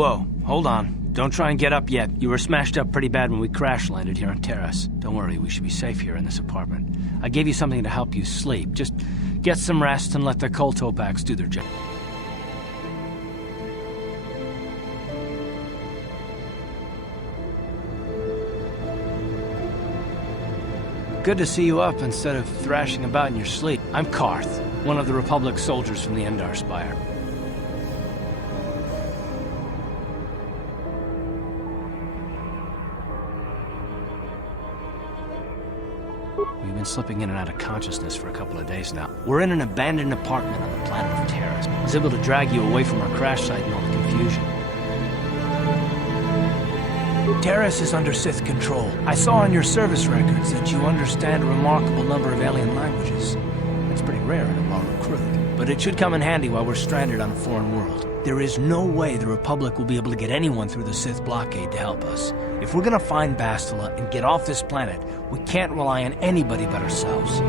Whoa, hold on. Don't try and get up yet. You were smashed up pretty bad when we crash-landed here on Taris. Don't worry, we should be safe here in this apartment. I gave you something to help you sleep. Just get some rest and let the Kolto packs do their job. Good to see you up instead of thrashing about in your sleep. I'm Karth, one of the Republic soldiers from the Endar Spire. We've been slipping in and out of consciousness for a couple of days now. We're in an abandoned apartment on the planet of Taris. I was able to drag you away from our crash site in all the confusion. Taris is under Sith control. I saw on your service records that you understand a remarkable number of alien languages. That's pretty rare in a raw recruit, but it should come in handy while we're stranded on a foreign world. There is no way the Republic will be able to get anyone through the Sith blockade to help us. If we're gonna find Bastila and get off this planet, we can't rely on anybody but ourselves.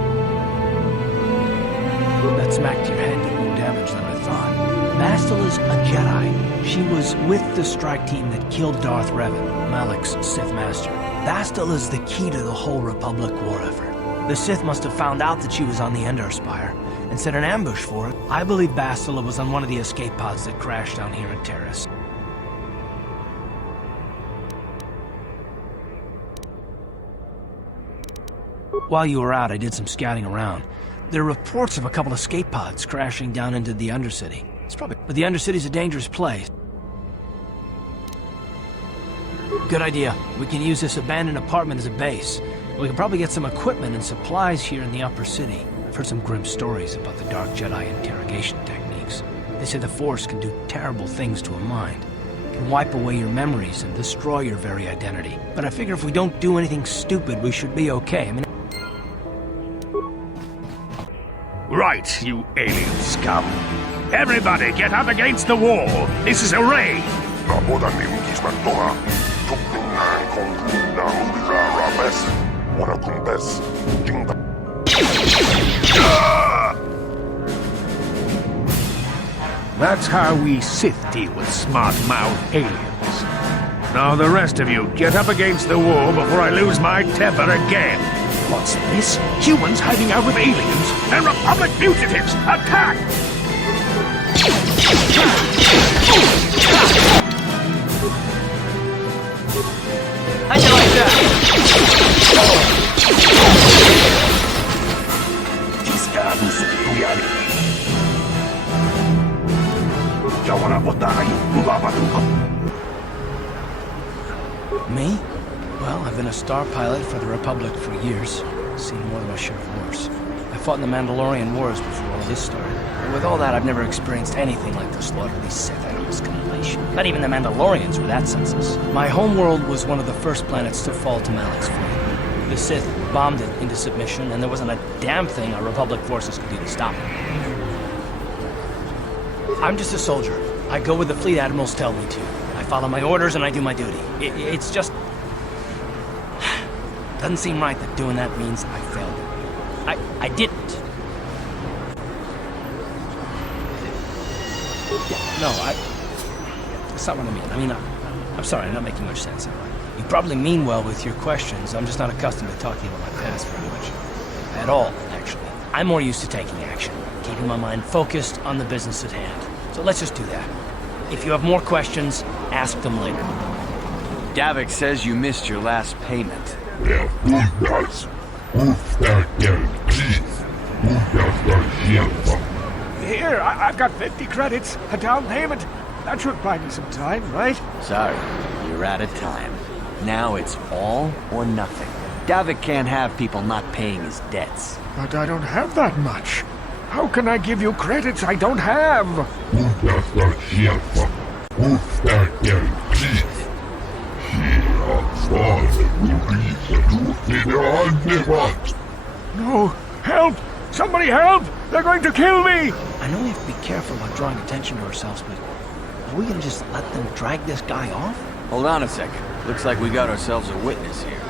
That smacked your head did more damage than I thought. Bastila's a Jedi. She was with the strike team that killed Darth Revan, Malak's Sith master. Bastila's the key to the whole Republic war effort. The Sith must have found out that she was on the Endar Spire and set an ambush for it. I believe Bastila was on one of the escape pods that crashed down here in Taris. While you were out, I did some scouting around. There are reports of a couple escape pods crashing down into the Undercity. But the Undercity's a dangerous place. Good idea. We can use this abandoned apartment as a base. We can probably get some equipment and supplies here in the upper city. I've heard some grim stories about the Dark Jedi interrogation techniques. They say the Force can do terrible things to a mind. It can wipe away your memories and destroy your very identity. But I figure if we don't do anything stupid, we should be okay. I mean... Right, you alien scum. Everybody get up against the wall. This is a raid. That's how we Sith deal with smart-mouthed aliens. Now the rest of you, get up against the wall before I lose my temper again. What's this? Humans hiding out with aliens and Republic fugitives! Attack! How'd you like that? Me? Well, I've been a star pilot for the Republic for years. Seen more than my share of wars. I fought in the Mandalorian Wars before all this started. But with all that, I've never experienced anything like the slaughter of these Sith animals compilation. Not even the Mandalorians were that senseless. My homeworld was one of the first planets to fall to Malak's fleet. The Sith bombed it into submission, and there wasn't a damn thing our Republic forces could do to stop it. I'm just a soldier. I go where the fleet admirals tell me to. I follow my orders and I do my duty. It's just... doesn't seem right that doing that means I failed. I didn't. No, that's not what I mean. I mean, I'm sorry, I'm not making much sense, am I? You probably mean well with your questions. I'm just not accustomed to talking about my past very much. At all, actually. I'm more used to taking action, keeping my mind focused on the business at hand. So let's just do that. If you have more questions, ask them later. Davik says you missed your last payment. Here, I've got 50 credits, a down payment. That should buy me some time, right? Sorry, you're out of time. Now it's all or nothing. Davik can't have people not paying his debts. But I don't have that much. How can I give you credits I don't have? No! Help! Somebody help! They're going to kill me! I know we have to be careful about drawing attention to ourselves, but are we gonna just let them drag this guy off? Hold on a second. Looks like we got ourselves a witness here.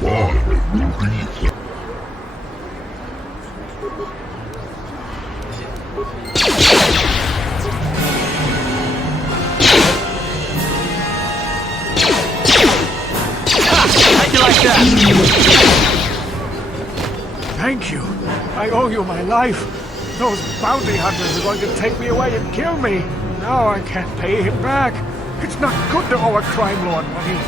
How'd you like that? Thank you. I owe you my life. Those bounty hunters are going to take me away and kill me. Now I can't pay him back. It's not good to owe a crime lord money.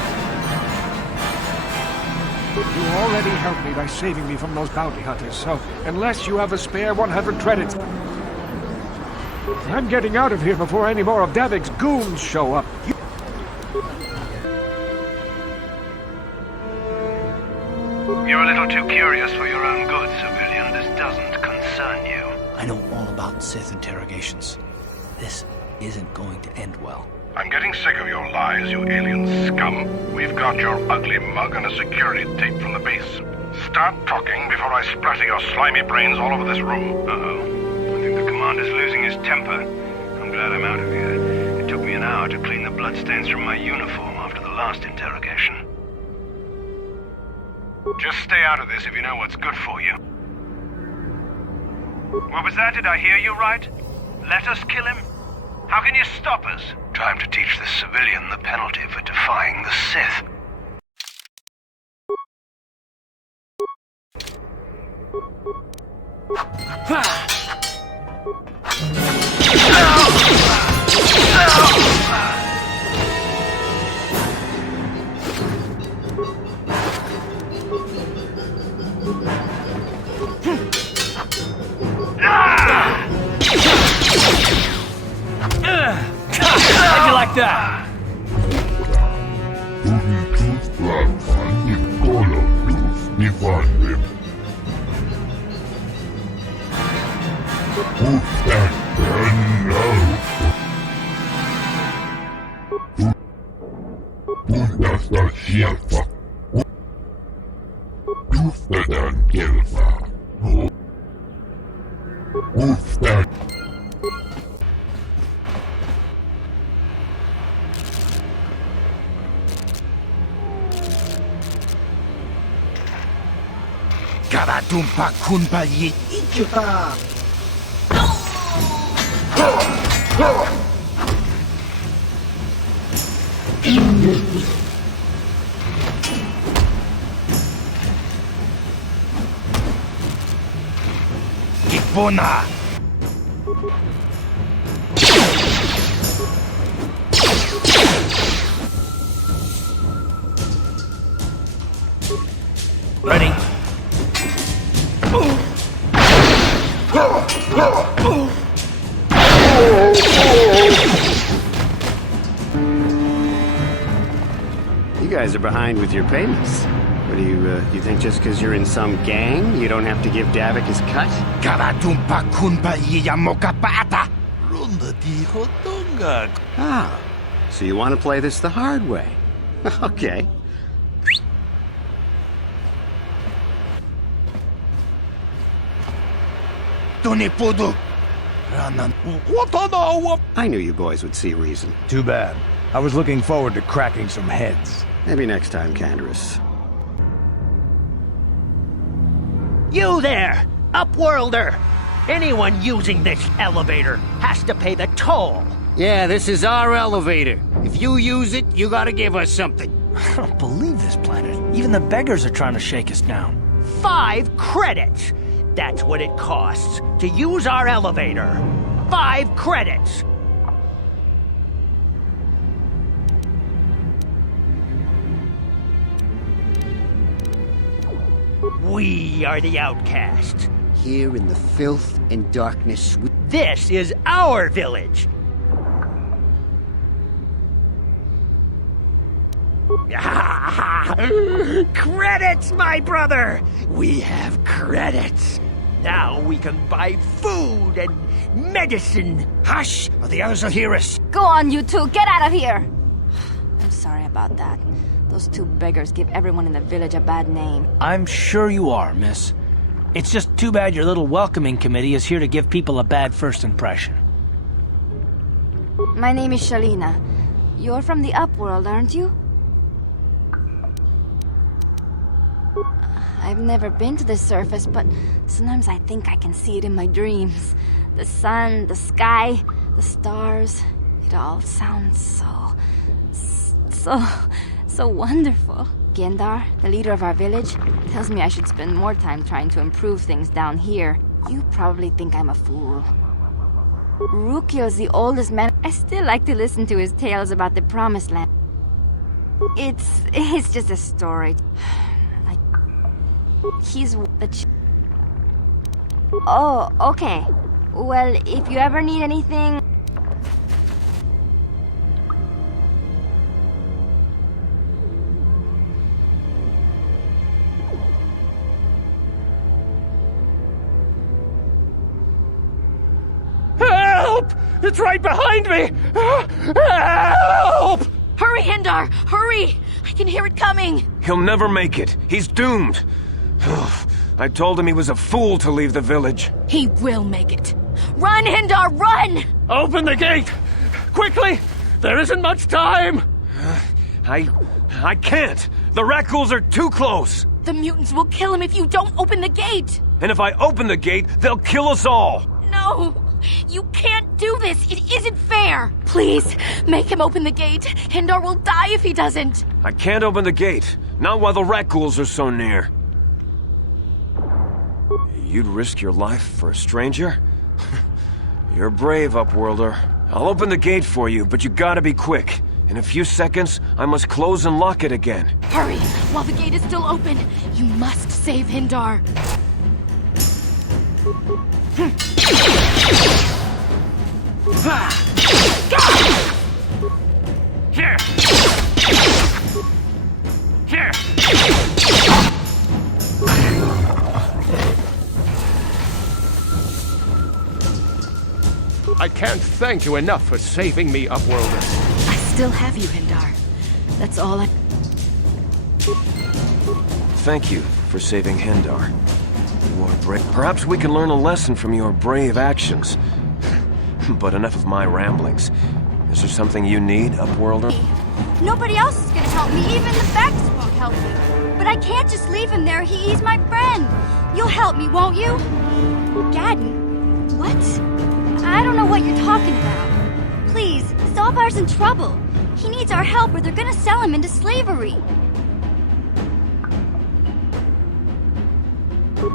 You already helped me by saving me from those bounty hunters, so unless you have a spare 100 credits, I'm getting out of here before any more of Davik's goons show up. You're a little too curious for your own good, civilian. This doesn't concern you. I know all about Sith interrogations. This isn't going to end well. I'm getting sick of your lies, you alien scum. We've got your ugly mug and a security tape from the base. Start talking before I splatter your slimy brains all over this room. Uh-oh. I think the commander's losing his temper. I'm glad I'm out of here. It took me an hour to clean the bloodstains from my uniform after the last interrogation. Just stay out of this if you know what's good for you. What was that? Did I hear you right? Let us kill him? How can you stop us? Time to teach this civilian the penalty for defying the Sith. How'd you like that? Karadumpa kunpa yi ikyuta. Ipona. Ready? You guys are behind with your payments. What do you think just because you're in some gang, you don't have to give Davik his cut? Karadumpa kunpa yi yamoka paata. Ah, so you want to play this the hard way. Okay. I knew you boys would see reason. Too bad. I was looking forward to cracking some heads. Maybe next time, Taris. You there, Upworlder! Anyone using this elevator has to pay the toll. Yeah, this is our elevator. If you use it, you gotta give us something. I don't believe this planet. Even the beggars are trying to shake us down. 5 credits! That's what it costs to use our elevator. 5 credits! We are the outcasts. Here in the filth and darkness, This is our village. Credits, my brother! We have credits. Now we can buy food and medicine. Hush, or the others will hear us. Go on, you two. Get out of here. I'm sorry about that. Those 2 beggars give everyone in the village a bad name. I'm sure you are, miss. It's just too bad your little welcoming committee is here to give people a bad first impression. My name is Shalina. You're from the Upworld, aren't you? I've never been to the surface, but sometimes I think I can see it in my dreams. The sun, the sky, the stars. It all sounds so wonderful. Gendar, the leader of our village, tells me I should spend more time trying to improve things down here. You probably think I'm a fool. Rukio's the oldest man. I still like to listen to his tales about the Promised Land. It's just a story. He's the Oh, okay. Well, if you ever need anything... Help! It's right behind me! Help! Hurry, Hindar! Hurry! I can hear it coming! He'll never make it. He's doomed. I told him he was a fool to leave the village. He will make it. Run, Hindar, run! Open the gate! Quickly! There isn't much time! I can't. The Rakghouls are too close. The mutants will kill him if you don't open the gate! And if I open the gate, they'll kill us all. No! You can't do this! It isn't fair! Please, make him open the gate. Hindar will die if he doesn't. I can't open the gate. Not while the Rakghouls are so near. You'd risk your life for a stranger? You're brave, Upworlder. I'll open the gate for you, but you gotta be quick. In a few seconds, I must close and lock it again. Hurry! While the gate is still open, you must save Hindar. Here! Here! I can't thank you enough for saving me, Upworlder. I still have you, Hindar. That's all I... Thank you for saving Hindar. You are brave. Perhaps we can learn a lesson from your brave actions. But enough of my ramblings. Is there something you need, Upworlder? Nobody else is gonna help me. Even the facts won't help me. But I can't just leave him there. He's my friend. You'll help me, won't you? Gadden? What? I don't know what you're talking about. Please, Zalbar's in trouble. He needs our help or they're gonna sell him into slavery.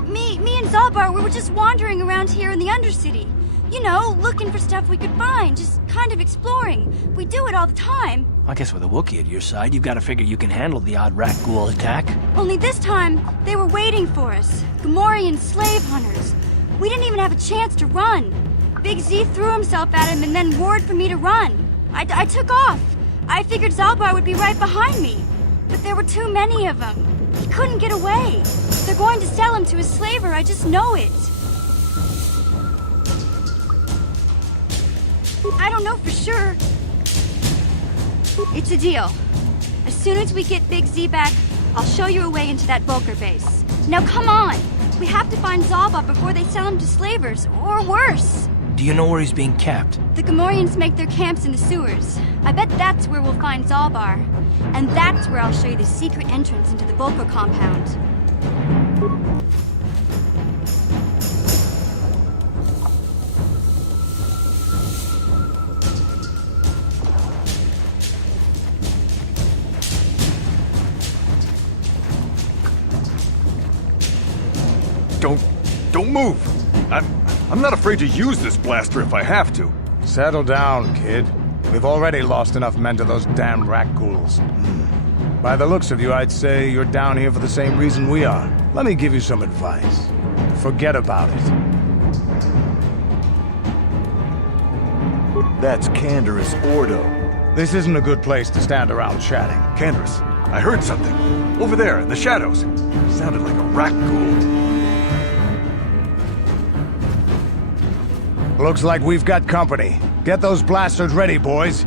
Me and Zalbar, we were just wandering around here in the Undercity. You know, looking for stuff we could find, just kind of exploring. We do it all the time. I guess with a Wookiee at your side, you've got to figure you can handle the odd Rakghoul attack. Only this time, they were waiting for us. Gamorrean slave hunters. We didn't even have a chance to run. Big Z threw himself at him and then roared for me to run. I took off. I figured Zalbar would be right behind me. But there were too many of them. He couldn't get away. They're going to sell him to a slaver, I just know it. I don't know for sure. It's a deal. As soon as we get Big Z back, I'll show you a way into that Vulcar base. Now come on! We have to find Zalbar before they sell him to slavers, or worse. Do you know where he's being kept? The Gamorreans make their camps in the sewers. I bet that's where we'll find Zalbar. And that's where I'll show you the secret entrance into the Vulcar compound. Don't move! I'm not afraid to use this blaster if I have to. Settle down, kid. We've already lost enough men to those damn Rakghouls. By the looks of you, I'd say you're down here for the same reason we are. Let me give you some advice. Forget about it. That's Canderous Ordo. This isn't a good place to stand around chatting. Canderous, I heard something. Over there, in the shadows. Sounded like a Rakghoul. Looks like we've got company. Get those blasters ready, boys.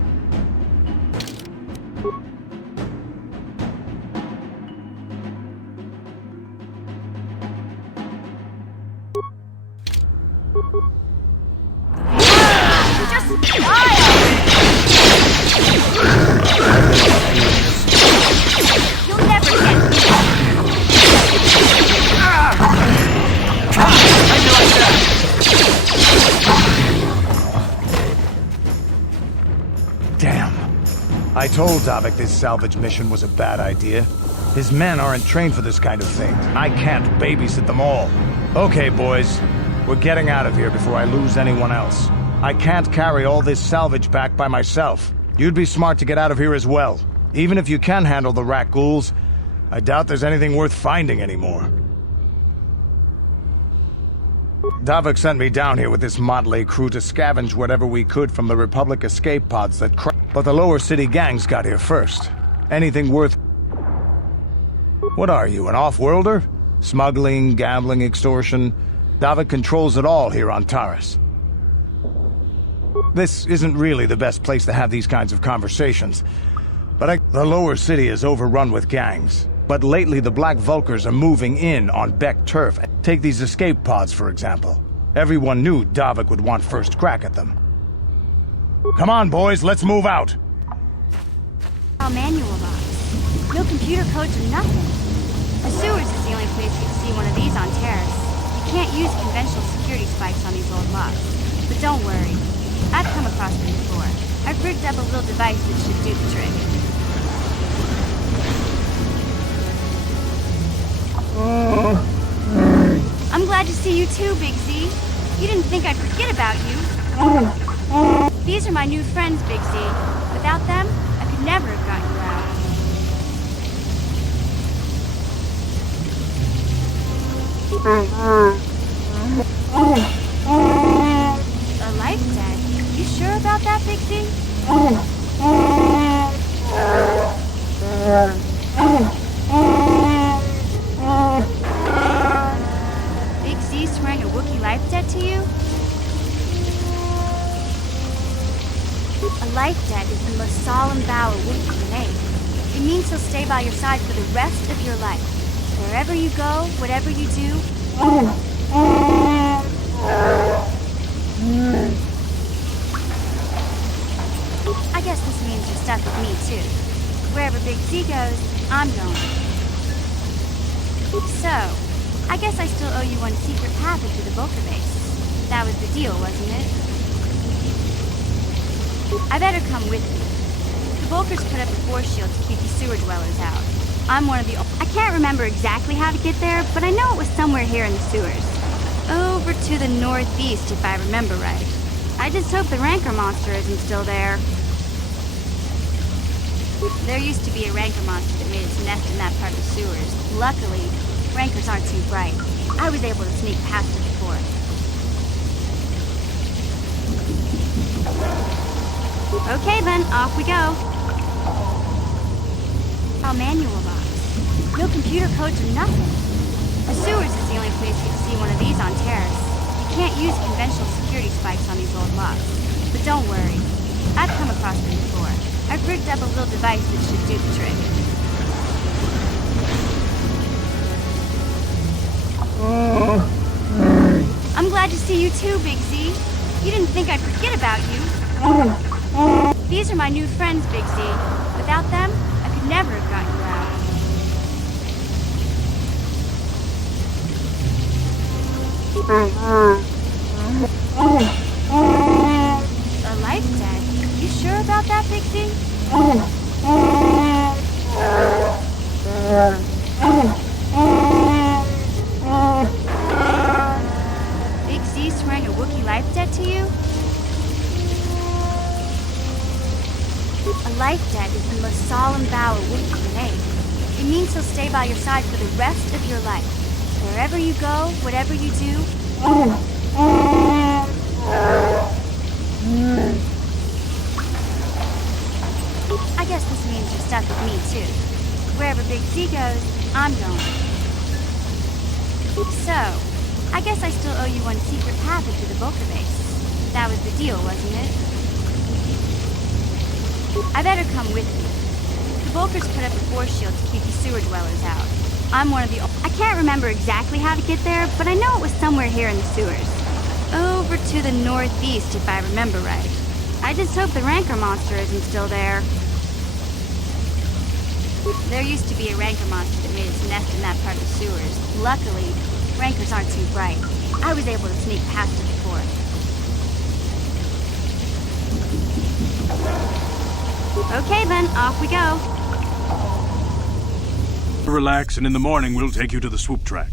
You'll never get me. I told Davik this salvage mission was a bad idea. His men aren't trained for this kind of thing. I can't babysit them all. Okay, boys. We're getting out of here before I lose anyone else. I can't carry all this salvage back by myself. You'd be smart to get out of here as well. Even if you can handle the rat ghouls, I doubt there's anything worth finding anymore. Davik sent me down here with this motley crew to scavenge whatever we could from the Republic escape pods that but the lower city gangs got here first. Anything worth... What are you, an off-worlder? Smuggling, gambling, extortion? Davik controls it all here on Taris. This isn't really the best place to have these kinds of conversations, but the lower city is overrun with gangs. But lately the Black Vulkars are moving in on Beck turf. Take these escape pods, for example. Everyone knew Davik would want first crack at them. Come on, boys, let's move out! Manual locks. No computer codes or nothing. The sewers is the only place you'd see one of these on Taris. You can't use conventional security spikes on these old locks. But don't worry. I've come across them before. I've rigged up a little device that should do the trick. I'm glad to see you too, Big Z. You didn't think I'd forget about you. These are my new friends, Big Z. Without them, I could never have gotten you out. A life debt? You sure about that, Big Z? Big Z swearing a Wookiee life debt to you? A life debt is the most solemn vow a Wookiee can make. It means he'll stay by your side for the rest of your life. Wherever you go, whatever you do. I guess this means you're stuck with me too. Wherever Big Z goes, I'm going. So, I guess I still owe you one secret passage to the Vulkar base. That was the deal, wasn't it? I better come with you. The Vulkars put up a force shield to keep the sewer dwellers out. I'm one of the... I can't remember exactly how to get there, but I know it was somewhere here in the sewers. Over to the northeast, if I remember right. I just hope the Rancor monster isn't still there. There used to be a Rancor monster that made its nest in that part of the sewers. Luckily, Rancors aren't too bright. I was able to sneak past it before. Okay then, off we go. Our manual locks. No computer codes or nothing. The sewers is the only place you'd see one of these on Taris. You can't use conventional security spikes on these old locks. But don't worry. I've come across them before. I've rigged up a little device that should do the trick. I'm glad to see you too, Big Z. You didn't think I'd forget about you. These are my new friends, Big Z. Without them, I could never have gotten you out. A life debt? You sure about that, Big Z? Big Z swearing a Wookiee life debt to you? A life debt is the most solemn vow a Wookiee can make. It means he'll stay by your side for the rest of your life. Wherever you go, whatever you do. I guess this means you're stuck with me too. Wherever Big Z goes, I'm going. So, I guess I still owe you one secret passage to the Vulkar base. That was the deal, wasn't it? I better come with you. The Vulkars put up a force shield to keep the sewer dwellers out. I'm one of the... I can't remember exactly how to get there, but I know it was somewhere here in the sewers. Over to the northeast, if I remember right. I just hope the Rancor monster isn't still there. There used to be a Rancor monster that made its nest in that part of the sewers. Luckily, Rancors aren't too bright. I was able to sneak past it before. Okay then, off we go. Relax, and in the morning we'll take you to the swoop track.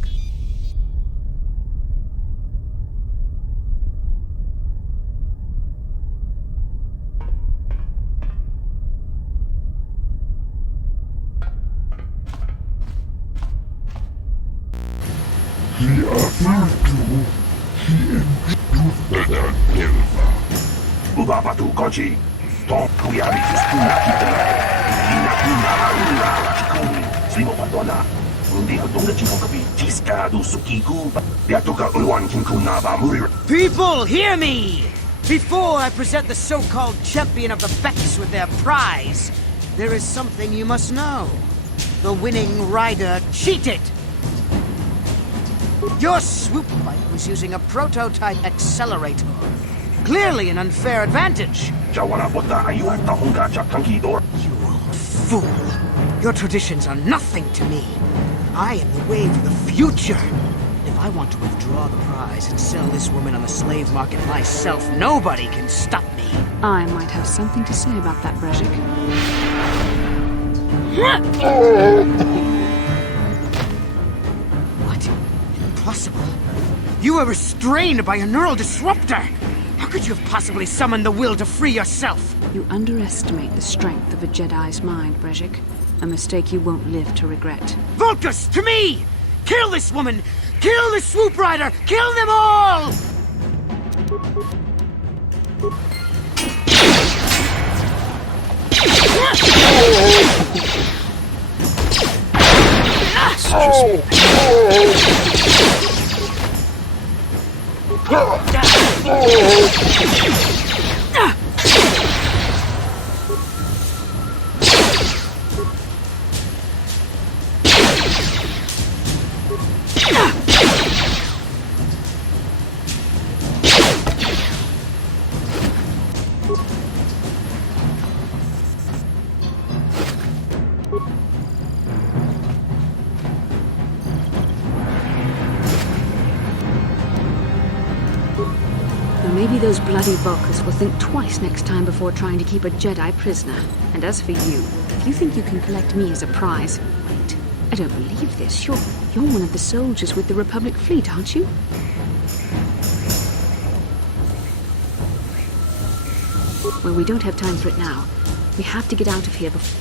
People, hear me! Before I present the so-called champion of the Becks with their prize, there is something you must know. The winning rider cheated! Your swoop bike was using a prototype accelerator. Clearly an unfair advantage. You old fool! Your traditions are nothing to me. I am the way for the future. If I want to withdraw the prize and sell this woman on the slave market myself, nobody can stop me. I might have something to say about that, Brezhik. What? Impossible. You were restrained by a neural disruptor. How could you have possibly summoned the will to free yourself? You underestimate the strength of a Jedi's mind, Brezhik. A mistake you won't live to regret. Vulcus, to me! Kill this woman! Kill the swoop rider! Kill them all! Maybe those bloody Vulcans will think twice next time before trying to keep a Jedi prisoner. And as for you, if you think you can collect me as a prize... Wait, I don't believe this. You're one of the soldiers with the Republic fleet, aren't you? Well, we don't have time for it now. We have to get out of here before...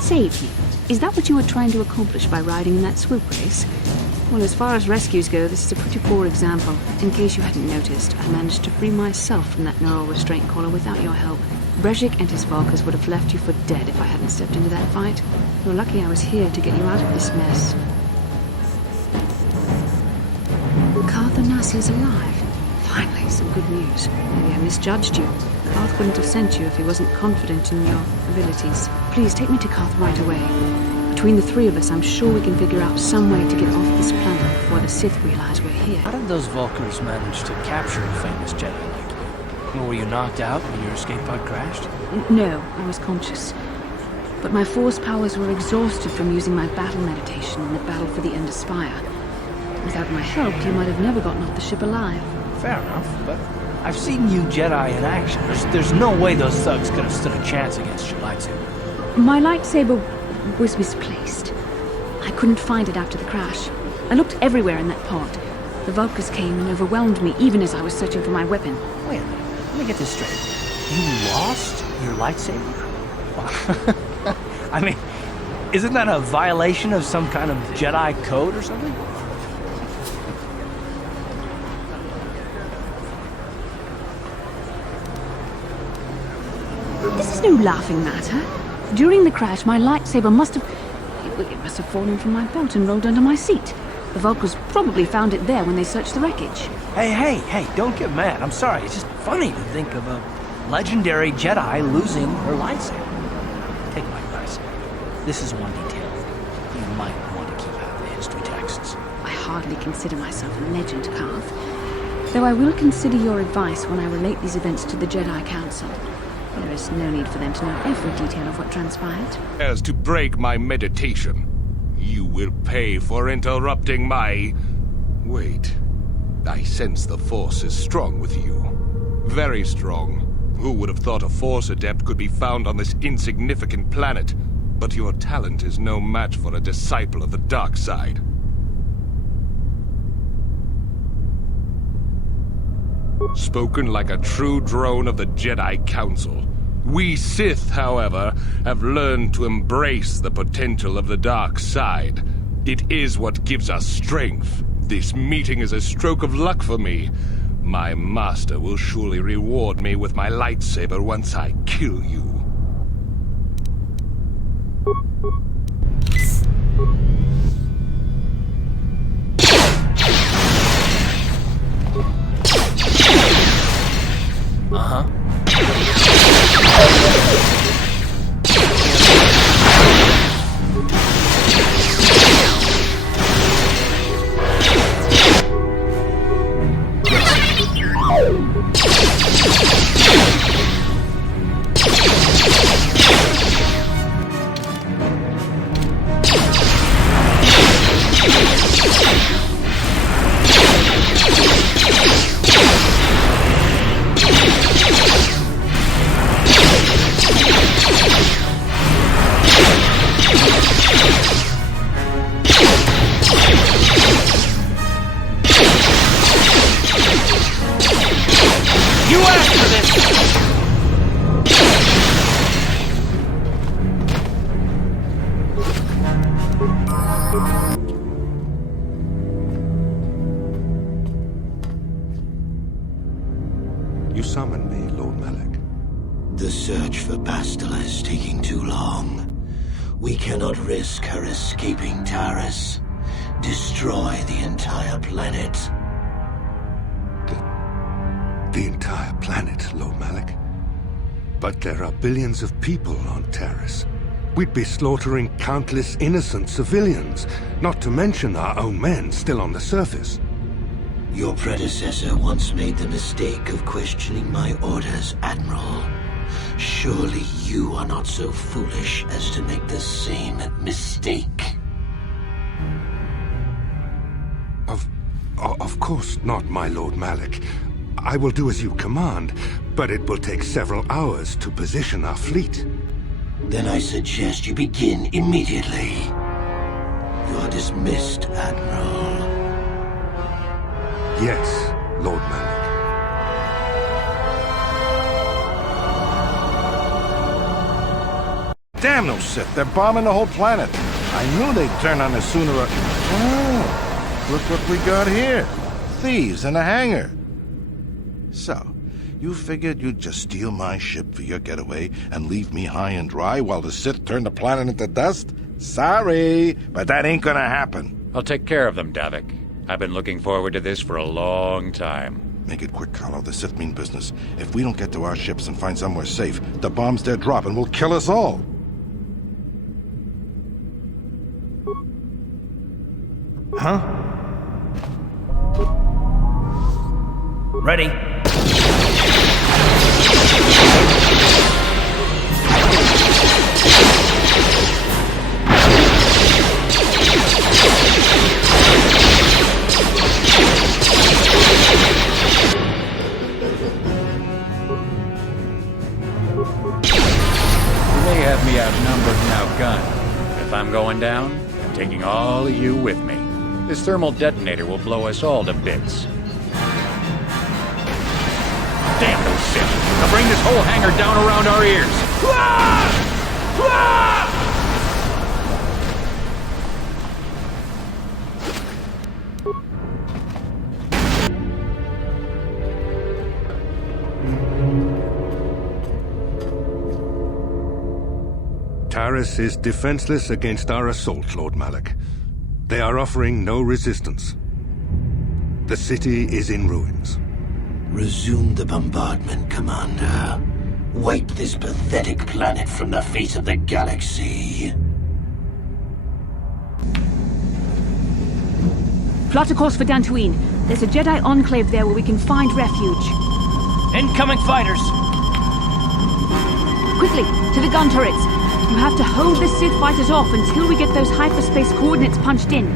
Save you. Is that what you were trying to accomplish by riding in that swoop race? Well, as far as rescues go, this is a pretty poor example. In case you hadn't noticed, I managed to free myself from that neural restraint collar without your help. Brezhik and his Vulcans would have left you for dead if I hadn't stepped into that fight. You're lucky I was here to get you out of this mess. Carthanasi is alive. Finally, some good news. Maybe I misjudged you. Carth wouldn't have sent you if he wasn't confident in your abilities. Please, take me to Carth right away. Between the three of us, I'm sure we can figure out some way to get off this planet before the Sith realize we're here. How did those Vulcans manage to capture a famous Jedi like you? Were you knocked out when your escape pod crashed? No, I was conscious. But my force powers were exhausted from using my battle meditation in the battle for the Ender Spire. Without my help, you might have never gotten off the ship alive. Fair enough, but I've seen you Jedi in action. There's no way those thugs could have stood a chance against your lightsaber. My lightsaber was misplaced. I couldn't find it after the crash. I looked everywhere in that pod. The Vulcans came and overwhelmed me even as I was searching for my weapon. Wait a minute, let me get this straight. You lost your lightsaber? I mean, isn't that a violation of some kind of Jedi code or something? This is no laughing matter. During the crash, my lightsaber must have fallen from my belt and rolled under my seat. The Vulcans probably found it there when they searched the wreckage. Hey, don't get mad. I'm sorry. It's just funny to think of a legendary Jedi losing her lightsaber. Take my advice. This is one detail you might want to keep out of the history texts. I hardly consider myself a legend, Carth. Though I will consider your advice when I relate these events to the Jedi Council. There is no need for them to know every detail of what transpired. As to break my meditation, you will pay for interrupting my... Wait. I sense the Force is strong with you. Very strong. Who would have thought a Force Adept could be found on this insignificant planet? But your talent is no match for a disciple of the dark side. Spoken like a true drone of the Jedi Council. We Sith, however, have learned to embrace the potential of the dark side. It is what gives us strength. This meeting is a stroke of luck for me. My master will surely reward me with my lightsaber once I kill you. Uh-huh. You summoned me, Lord Malak. The search for Bastila is taking too long. We cannot risk her escaping Taris. Destroy the entire planet. The entire planet, Lord Malak? But there are billions of people on Taris. We'd be slaughtering countless innocent civilians, not to mention our own men still on the surface. Your predecessor once made the mistake of questioning my orders, Admiral. Surely you are not so foolish as to make the same mistake. Of course not, my Lord Malak. I will do as you command, but it will take several hours to position our fleet. Then I suggest you begin immediately. You are dismissed, Admiral. Yes, Lord Malak. Damn those Sith, they're bombing the whole planet. I knew they'd turn on us sooner or... Oh, look what we got here. Thieves in a hangar. So, you figured you'd just steal my ship for your getaway and leave me high and dry while the Sith turn the planet into dust? Sorry, but that ain't gonna happen. I'll take care of them, Davik. I've been looking forward to this for a long time. Make it quick, Carlo. The Sith mean business. If we don't get to our ships and find somewhere safe, the bombs they're dropping will kill us all. Huh? Ready. They have me outnumbered and outgunned. If I'm going down, I'm taking all of you with me. This thermal detonator will blow us all to bits. Damn those Sith! They'll bring this whole hangar down around our ears! Taris is defenseless against our assault, Lord Malak. They are offering no resistance. The city is in ruins. Resume the bombardment, Commander. Wipe this pathetic planet from the face of the galaxy. Plot a course for Dantooine. There's a Jedi enclave there where we can find refuge. Incoming fighters! Quickly, to the gun turrets. You have to hold the Sith fighters off until we get those hyperspace coordinates punched in.